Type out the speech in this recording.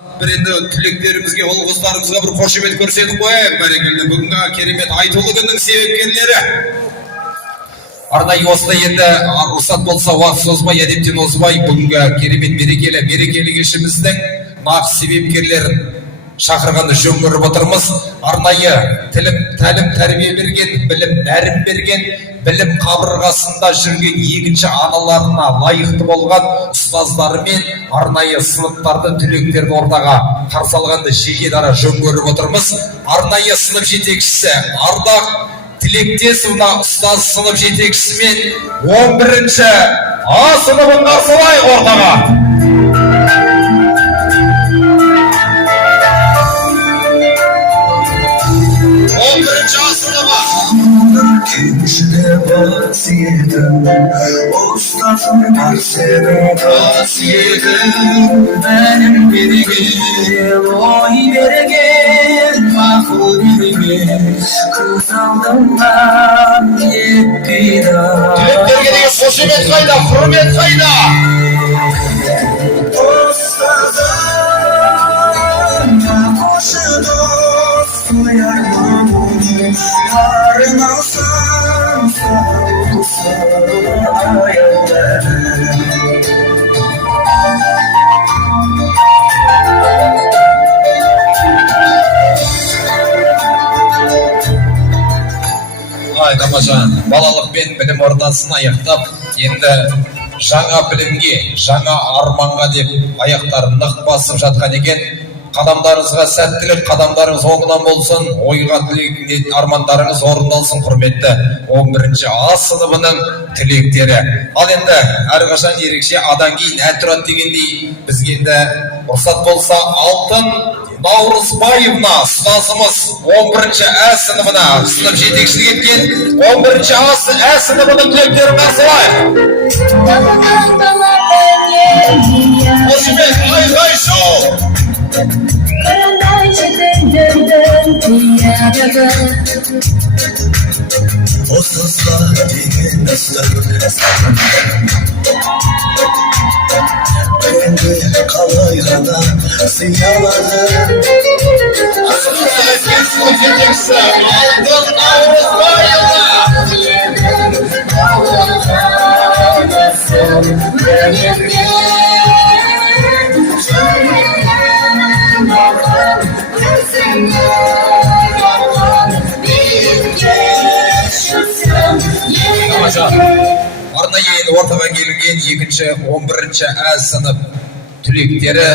Bir endi tileklerimizge, ol-qizlarimizga bir qo'shimcha ko'rsatib qo'yaylik. Barakalla. Bugungi keremet aytulu günning sebepkellari. Arday osida endi ruxsat bo'lsa vaqt so'zmay, adibtin o'zmay bugungi keremet berekeli ishimizning naq sebepkerlerin шақырғанды жөн көріп отырмыз. Арнайы тәлім тәрбие берген, білім нәрім берген, білім қабырғасында жүрген екінші аналарына лайықты болған ұстаздары мен арнайы сыныптарды түлектерді ортаға қарсы алғанды жеке дара жөн көріп отырмыз. Арнайы сынып жетекшісі Ардақ Тілектесовна ұстаз сынып жетекшісімен 11-ші А сыныбын қарсылайық ортаға. Kimşide vasiyetim, ustazım var senin vasiyetim. Benim birigim, oy birigim, mahvul birigim. Kız aldım ben yettida. Dileklerge hoşumet kayda, hürmet kayda. Ustazım, hoşu dost, uyarmam. Varın alsam sağlıksa ayağlarım. Ay тамаша, балалық пен білім ордасын аяқтап, енді жаңа білімге, жаңа арманға деп аяқтарын нық басып жатқан екен. Қадамдарыңызға сәттілік, қадамдарыңыз оңынан болсын, ойға тілек, армандарыңыз орындалсын, құрметті 11-ші А сыныбының түлектері. Ал енді әрқашан ерекше адан кейін әтұрат дегендей, бізге енді рұқсат болса Алтын Наурызбаевна ұстазымыз 11-ші Ә сыныбына сынып жетекшілік еткен 11-ші А сыныбының түлектерін қарсылайық. Қошемет, айғай шоу! Osuzlar degen dostlar Bende kalay gana siyaladı. Алтын Наурызбаевна! Арнайы ортаға келген екінші 11-ші Ә сынып түлектері